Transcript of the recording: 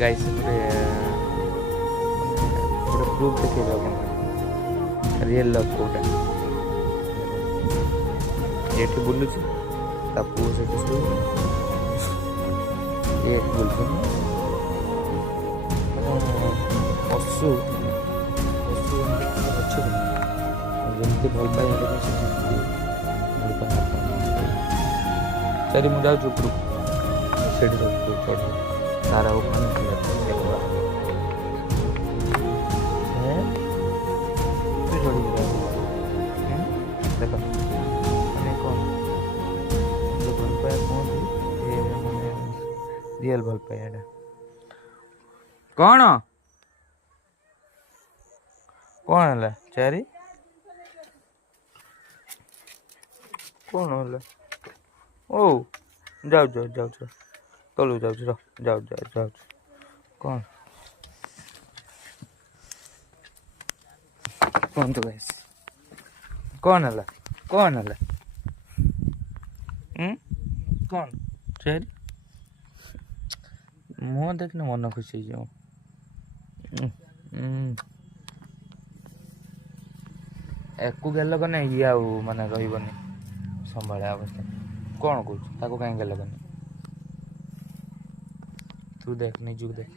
गाइस ଗୋଟେ ପ୍ରୁଫ୍ ଦେଖେଇବି ଆପଣ ରିଏଲ୍ ଲଭ୍ କୋଉଟା। ଏଠି ବୁଲୁଛି ତା ପୁଅ ସେଠି ଶୋଇବ ଏ ବୁଲୁଛି ପଶୁ ପଶୁ ଗଛ ଯେମିତି ଭଲ ପାଇବା ଦେବେ ସେମିତି ଭଲ ପାଇବା ଚାରି ମୁଁ ଯାଉଛି ଉପରକୁ ସେଠି ଚଢ଼ ତାର ଉପରେ ଦେଖ ମାନେ କ'ଣ ଭଲ ପାଇବା କୁହନ୍ତି ମାନେ ରିଏଲ୍ ଭଲ ପାଇବାଟା କ'ଣ କ'ଣ ହେଲା ଚାରି କ'ଣ ହେଲା ଓ ଯାଉଛି ତଳକୁ ଯାଉଛି ଯାଉଛି କ'ଣ କୁହନ୍ତୁ ଗାଇସ୍ କ'ଣ ହେଲା କ'ଣ ଚାରି ମୁହଁ ଦେଖିଲେ ମନ ଖୁସି ହେଇଯିବ। ୟାକୁ ଗେଲ କନେ ଇଏ ଆଉ ମାନେ ରହିବନି ସମ୍ଭାଳିବା ଅବସ୍ଥା। କ'ଣ କହୁଛୁ ତାକୁ କାହିଁ ଗେଲ କନେ ତୁ ଦେଖ ନିଜକୁ ଦେଖ।